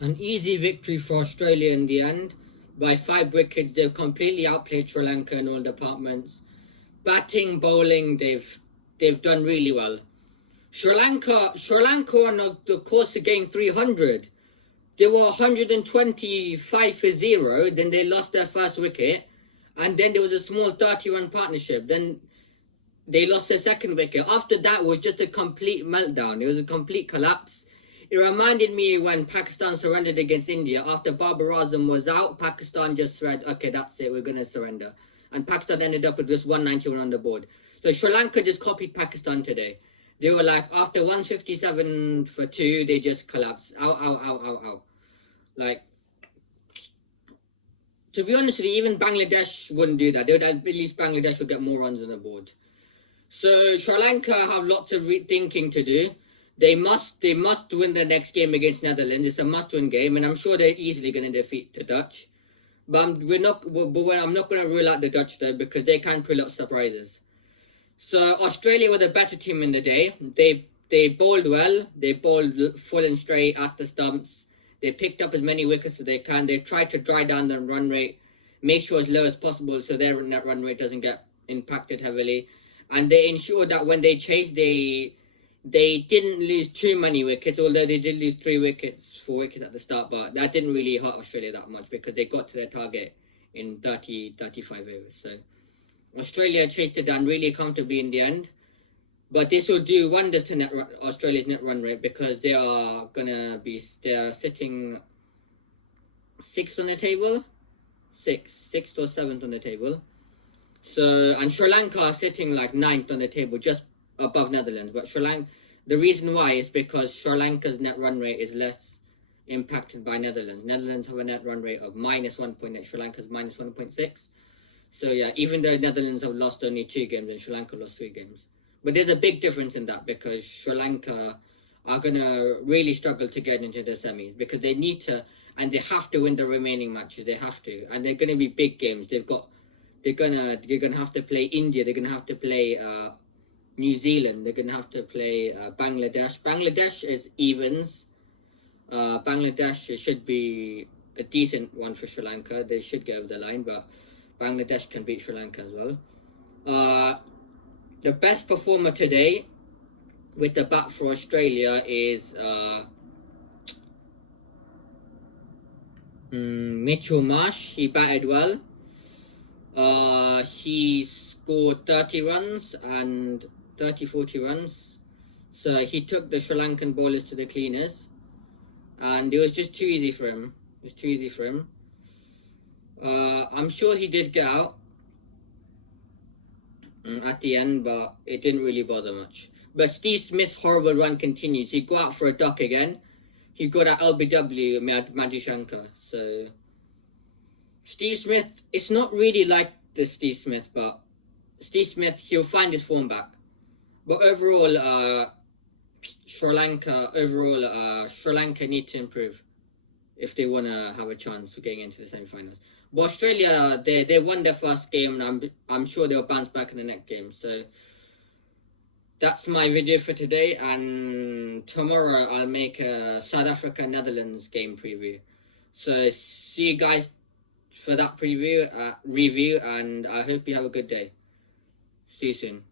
An easy victory for Australia in the end. By 5 wickets, they've completely outplayed Sri Lanka in all departments. Batting, bowling, they've done really well. Sri Lanka on the course of getting 300. They were 125 for 0, then they lost their first wicket, and then there was a small 30-run partnership. Then they lost their second wicket. After that was just a complete meltdown. It was a complete collapse. It reminded me when Pakistan surrendered against India. After Babar Azam was out, Pakistan just said, okay, that's it, we're going to surrender. And Pakistan ended up with just 191 on the board. So Sri Lanka just copied Pakistan today. They were like, after 157 for 2, they just collapsed. Ow, ow, ow, ow, ow. Like, to be honest with you, even Bangladesh wouldn't do that. They would, at least Bangladesh would get more runs on the board. So Sri Lanka have lots of thinking to do. They must win the next game against Netherlands. It's a must-win game, and I'm sure they're easily going to defeat the Dutch. But I'm not going to rule out the Dutch though, because they can pull out surprises. So Australia were the better team in the day. They bowled well. They bowled full and straight at the stumps. They picked up as many wickets as they can. They tried to dry down their run rate, make sure as low as possible so their net run rate doesn't get impacted heavily. And they ensured that when they chased, they didn't lose too many wickets, although they did lose 4 wickets at the start, but that didn't really hurt Australia that much because they got to their target in 35 overs. So Australia chased it down really comfortably in the end. But this will do wonders to Australia's net run rate, because they're sitting 6th on the table, sixth or 7th on the table. So, and Sri Lanka are sitting like 9th on the table, just above Netherlands. But the reason why is because Sri Lanka's net run rate is less impacted by Netherlands. Netherlands have a net run rate of -1.8, Sri Lanka's -1.6. So yeah, even though Netherlands have lost only 2 games and Sri Lanka lost 3 games. But there's a big difference in that, because Sri Lanka are going to really struggle to get into the semis, because they need to, and they have to win the remaining matches. They have to, and they're going to be big games. They're gonna have to play India. They're gonna have to play New Zealand. They're gonna have to play Bangladesh. Bangladesh is evens. Bangladesh should be a decent one for Sri Lanka. They should get over the line, but Bangladesh can beat Sri Lanka as well. The best performer today with the bat for Australia is Mitchell Marsh. He batted well. He scored 30 runs and 40 runs. So he took the Sri Lankan bowlers to the cleaners. And it was just too easy for him. I'm sure he did get out at the end, but it didn't really bother much. But Steve Smith's horrible run continues. He got out for a duck again. He got at LBW, Madhushankar. So Steve Smith, it's not really like the Steve Smith, but Steve Smith, he'll find his form back. But overall, Sri Lanka need to improve if they want to have a chance of getting into the semi-finals. But Australia, they won their first game, and I'm sure they'll bounce back in the next game. So that's my video for today, and tomorrow I'll make a South Africa-Netherlands game preview. So see you guys for that review, and I hope you have a good day. See you soon.